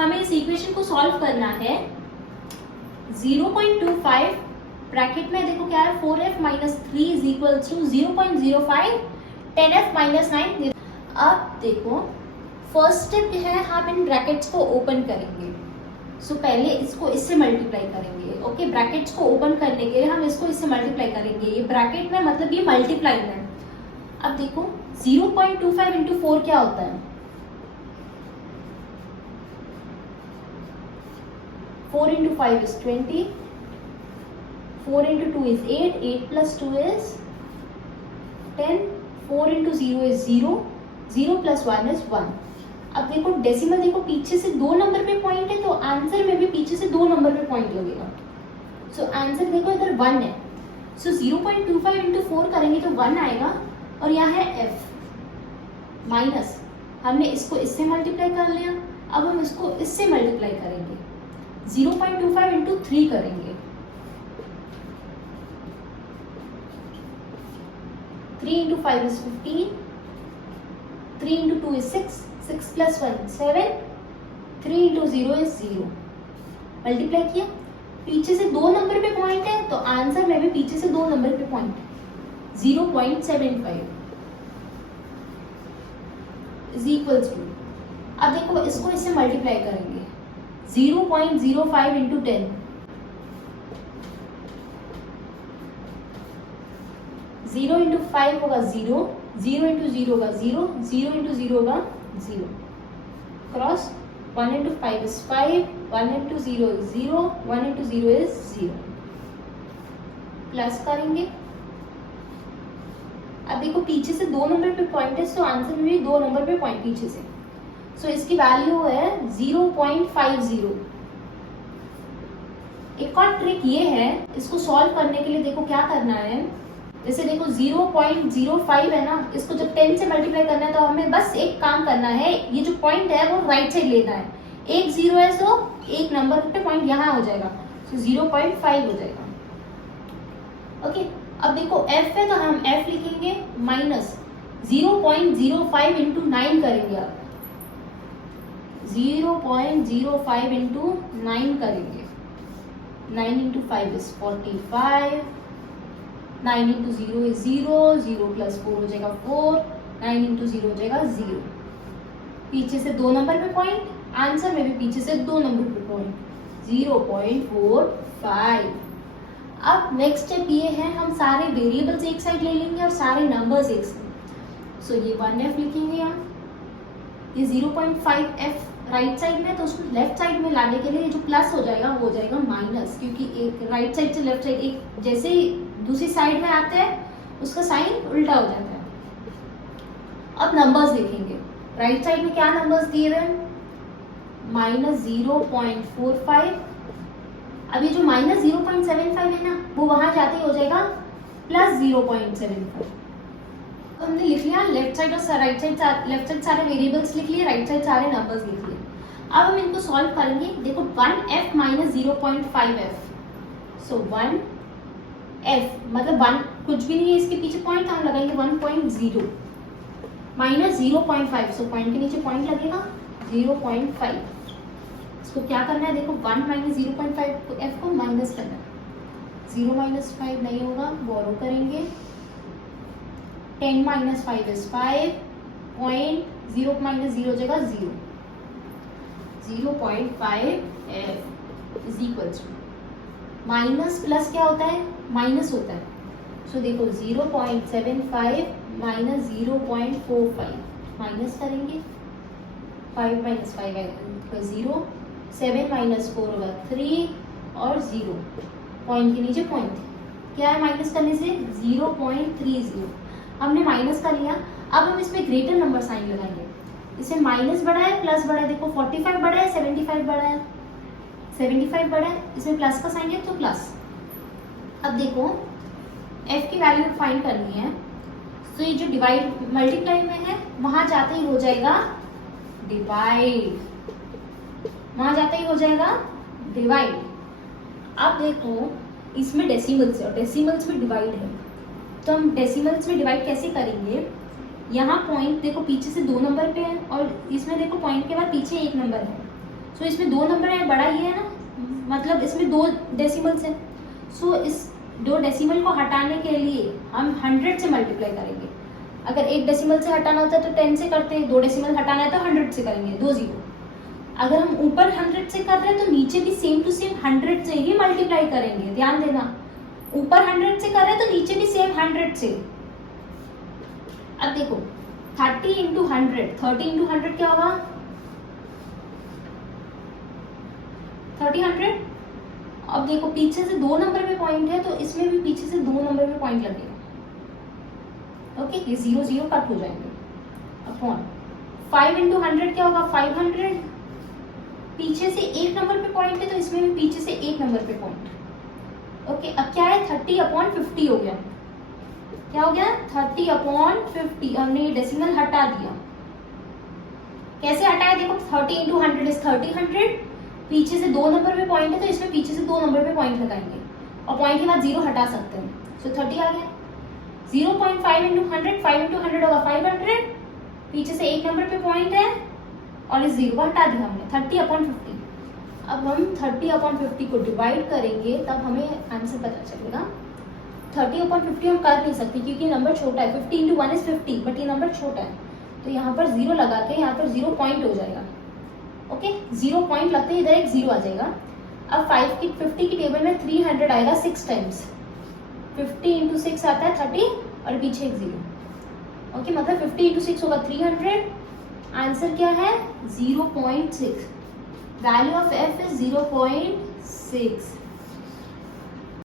हमें इस इक्वेशन को सॉल्व करना है। 0.25 ब्रैकेट में देखो क्या है 4f minus 3 is equal to 0.05 10f minus 9। अब देखो फर्स्ट स्टेप है हम इन ब्रैकेट्स को ओपन करेंगे। सो पहले इसको इससे मल्टीप्लाई करेंगे। ओके, ब्रैकेट्स को ओपन करने के लिए हम इसको इससे मल्टीप्लाई करेंगे। ये ब्रैकेट में मतलब ये मल्टीप्लाई है। अब देखो 0.25 इंटू 4 क्या होता है? 4 into 5 is 20, 4 into 2 is 8, 8 plus 2 is 10, 4 into 0 is 0, 0 plus 1 is 1। अब देखो डेसिमल देखो पीछे से 2 नंबर पे पॉइंट है तो आंसर में भी पीछे से 2 नंबर पे पॉइंट लगेगा। सो आंसर देखो इधर 1 है। सो 0.25 इंटू 4 करेंगे तो 1 आएगा और यहाँ है f माइनस हमने इसको इससे मल्टीप्लाई कर लिया। अब हम इसको इससे मल्टीप्लाई करेंगे 0.25 इंटू 3 करेंगे। 3 into 5 is 15, 3 into 2 is 6, 6 plus 1 7, 3 into 0 is 0। Multiply किया, पीछे से 2 नंबर पे पॉइंट है तो आंसर में भी पीछे से 2 नंबर पे पॉइंट है। 0.75 is equals to, अब देखो इसको इससे मल्टीप्लाई करेंगे 0.05 इंटू 10, 0 इंटू 5 होगा 0, 0 इंटू 0 होगा 0, 0 इंटू 0 होगा 0, cross 1 into 5 is 5, 1 into 0 is 0, 1 into 0 is 0, plus करेंगे। अब देखो पीछे से 2 नंबर पे पॉइंट है तो आंसर में भी 2 नंबर पे पॉइंट पीछे से। सो इसकी वैल्यू है 0.50। एक और ट्रिक ये है, इसको सॉल्व करने के लिए देखो क्या करना है। जैसे देखो 0.05 है ना, इसको जब 10 से मल्टीप्लाई करना है तो हमें बस एक काम करना है, ये जो पॉइंट है वो राइट साइड लेना है। एक 0 है तो एक नंबर पे पॉइंट यहाँ हो जाएगा, तो 0.5 हो जाएगा। ओके, अब देखो f है तो हम f लिखेंगे माइनस 0.05 इंटू 9 करेंगे। आप 0.05 इंटू 9 करेंगे। 9 into 5 is 45, 9 into 0 is 0, 0 plus 4 हो जाएगा 4, 9 इंटू 0 हो जाएगा 0। पीछे से 2 नंबर पे पॉइंट, आंसर में भी पीछे से 2 नंबर पे पॉइंट, 0.45। अब नेक्स्ट स्टेप ये है, हम सारे वेरिएबल्स एक साइड ले लेंगे और सारे नंबर्स एक साइड। सो ये 1f लिखेंगे यहाँ, ये 0.5f राइट साइड में, तो उसको लेफ्ट साइड में लाने के लिए जो प्लस हो जाएगा वो हो जाएगा माइनस, क्योंकि एक राइट साइड से लेफ्ट साइड एक जैसे ही दूसरी साइड में आते हैं उसका साइन उल्टा हो जाता है। अब नंबर्स लिखेंगे, राइट साइड में क्या नंबर्स दिए हुए हैं? माइनस 0.45। अब ये जो माइनस 0.75 है ना, वो वहां जाते ही हो जाएगा प्लस 0.75। तो हमने लिख लिया लेफ्ट साइड और राइट साइड, लेफ्ट साइड सारे वेरिएबल्स लिख लिए, राइट साइड सारे नंबर्स लिख लिए। अब हम इनको सॉल्व करेंगे। देखो 1f माइनस 0.5f, सो 1f मतलब 1 कुछ भी नहीं है इसके पीछे पॉइंट, हम लगाएंगे 1.0 माइनस 0.5, सो पॉइंट के नीचे पॉइंट लगेगा 0.5। इसको क्या करना है, देखो 1 माइनस 0.5 f को माइनस करना है। 0 माइनस 5 नहीं होगा, बोरो करेंगे। 10 माइनस 5 is 5, पॉइंट 0 माइनस 0 हो जाएगा 0, 0.5 f is equal to minus plus क्या होता है? माइनस होता है। सो देखो 0.75 माइनस 0.45 माइनस करेंगे, 5 माइनस 5 है 0, 7 माइनस 4 होगा 3 और 0, पॉइंट के नीचे पॉइंट क्या है माइनस करने से? 0.30। हमने माइनस कर लिया। अब हम इसमें ग्रेटर नंबर साइन लगाएंगे। इसमें माइनस बड़ा है प्लस बड़ा है, देखो 45 बड़ा है 75 बड़ा है, 75 बड़ा है, इसमें प्लस का साइन है तो प्लस। अब देखो f की वैल्यू फाइंड करनी है, तो ये जो डिवाइड मल्टीप्लाई में है वहां जाते ही हो जाएगा डिवाइड, वहां जाते ही हो जाएगा डिवाइड। अब देखो इसमें डेसिमल्स है और डेसिमल्स में डिवाइड है, तो हम डेसिमल्स में डिवाइड कैसे करेंगे? यहाँ पॉइंट देखो पीछे से 2 नंबर पे है और इसमें देखो पॉइंट के बाद पीछे 1 नंबर है, सो इसमें 2 नंबर है, बड़ा ये है ना, मतलब इसमें 2 डेसिमल्स है। सो इस 2 डेसिमल को हटाने के लिए हम 100 से मल्टीप्लाई करेंगे। अगर 1 डेसिमल से हटाना होता है तो 10 से करते हैं, 2 डेसिमल हटाना है तो 100 से करेंगे, 2 0। अगर हम ऊपर 100 से कर रहे हैं तो नीचे भी सेम टू सेम 100 से ही मल्टीप्लाई करेंगे। ध्यान देना, ऊपर 100 से कर रहे हैं तो नीचे भी सेम 100 से। अब देखो 30 इंटू 100, 30 इंटू 100 क्या होगा 30 अब देखो पीछे से 2 नंबर पे पॉइंट है तो इसमें भी पीछे से 2 नंबर पे पॉइंट लगेगा। ओके, ये 0 0 कट हो जाएंगे। अपॉन 5 इंटू 100 क्या होगा 500, पीछे से 1 नंबर पे पॉइंट है तो इसमें भी पीछे से 1 नंबर पे पॉइंट। ओके, अब क्या है 30/50 हो गया। क्या हो गया 30/50। हमने ये डेसिमल हटा दिया। कैसे हटाया देखो 30 इंटू 100 इज 30 100, पीछे से 2 नंबर पे पॉइंट है तो इसमें पीछे से 2 नंबर पे पॉइंट लगाएंगे और पॉइंट के बाद 0 हटा सकते हैं। सो 30 आ गया। 0.5 इंटू 100, 5 इंटू 100 होगा 500, पीछे से 1 नंबर पे पॉइंट है और इस 0 को हटा दिया हमने 30/50। अब हम 30/50 को डिवाइड करेंगे तब हमें आंसर पता चलेगा। 30/50 हम कर नहीं सकते क्योंकि नंबर छोटा है, 50 इंटू 1 इज 50, बट ये नंबर छोटा है तो यहाँ पर 0 लगा के यहाँ पर 0 पॉइंट हो जाएगा। ओके, 0 पॉइंट लगते ही इधर एक 0 आ जाएगा। अब 50 की टेबल में 300 आएगा 6 टाइम्स, 50 इंटू 6 आता है 30 और पीछे एक 0। ओके, मतलब 50 इंटू 6 होगा 300। आंसर क्या है 0.6। Value of f is 0.6।